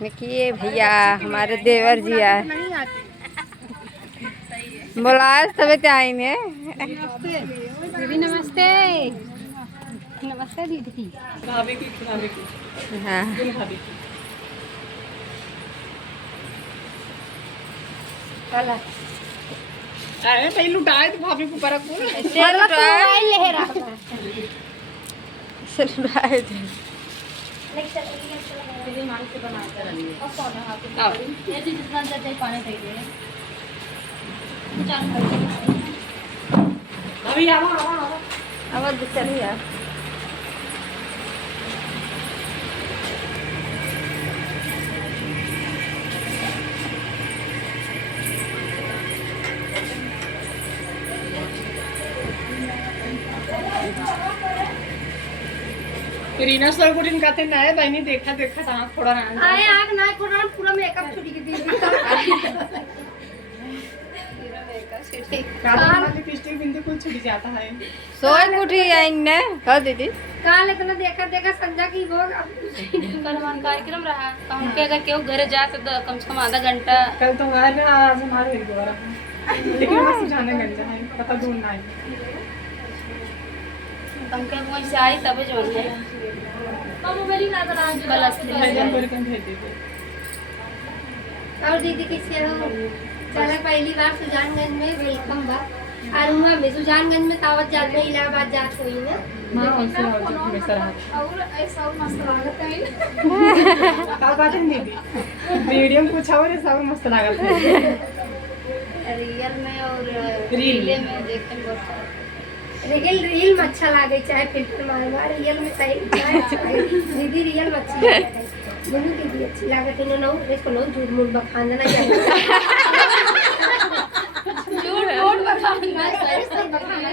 देखिए भैया हमारे देवर जी आए, बुलाए तभी तो आएंगे। दीदी नमस्ते। नमस्ते दीदी। हाँ अरे भाई लुटाए तो भाभी को परक को अभी आवा अब चलिए यार। रीना सर को दिन कहते ना है बहनी देखा देखा आँख थोड़ा ना आए आग ना कोना पूरा मेकअप छुटी के दीदी काला वाली लिपस्टिक बिंदु कुछ छुट जाता है। सोई उठी आएंगे कह दीदी। काल इतना देखा देखा समझा कि वो कल कार्यक्रम रहा तो हम के अगर केहू घरे जा तो कम से कम आधा घंटा। कल तो हमारे में आज हमारे एक बार लेकिन बस जाने गंजा है पता दूर ना है कम के वहीं से आई तबे जो है कम मोबाइल ना करा कल असली भैया बोल के भेज दीजिए। और दीदी किसी हो चला पहली बार सुजानगंज में वेलकम बा और हुआ में सुजानगंज में तावत जात में इलाहाबाद जात हुई ना हां वैसे और जो हमेशा रहा और ऐसा और मस्त लागत है का बात है दीदी वीडियो में कुछ और सब मस्त लागत है रियल में और रील रीले में देखते हैं बहुत रील में अच्छा लागे चाहे फिल्टर मार रियल में सही दीदी रियल में अच्छी लागत है दोनों दीदी अच्छी लागत है ना इसको नो झूठ मूठ बखाना ना चाहिए झूठ मूठ बखाना सही बखाना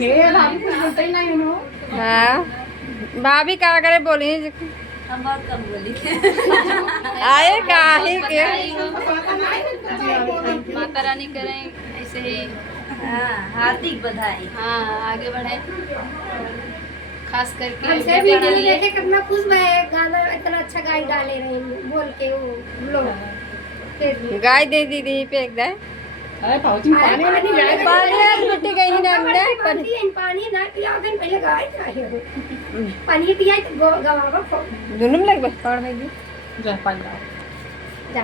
ये भाभी कुछ बोलते ही नहीं नो। हाँ भाभी क्या करे बोली हम बहुत कम बोली आए काहे के। माता रानी करें ऐसे ही। हाँ, हार्दिक बधाई। हाँ आगे बढ़े खास करके हमसे भी वीडियो देखे कितना खुश मैं गाना इतना अच्छा गाई डाले रहे बोल के वो लोग फिर गाय दे दीदी फेंक दे। अरे पाउची में पानी नहीं जाए पानी मिट्टी कहीं ना पानी ना पिया गन पहले गाय चाहिए पानी पिया तो गवावा दोनों में लग पकड़ में जा पानी जा